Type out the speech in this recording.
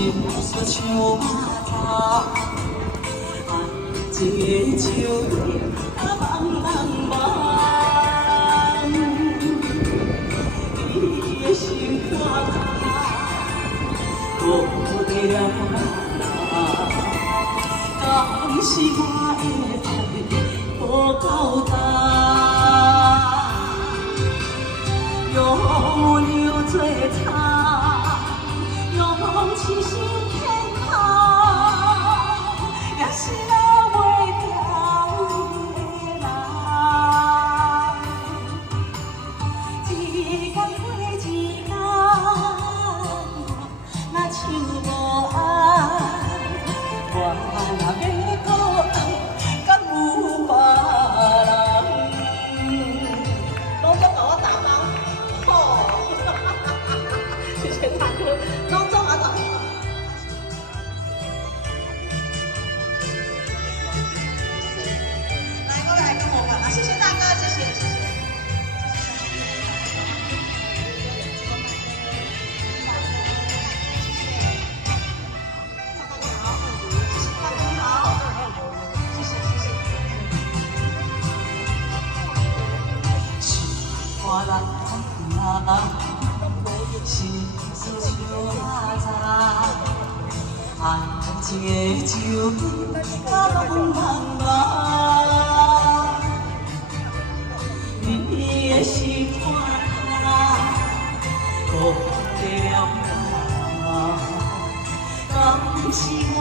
心事像马扎，安静的酒店啊茫茫茫，你的心肝无了啦，敢是我的菜无够重，用牛做菜。 用痴心天堂，也是那袂掉的人。一天过一天，若像无爱，我若要搁爱，敢有别人？拢总甲我打包，吼！谢谢大哥，拢总。 谢谢大哥，谢谢谢谢。大哥你好，谢谢谢谢。心花人啊，心事像马扎，安静的酒店啊茫茫茫。 你的心肝无得了啦，敢是我？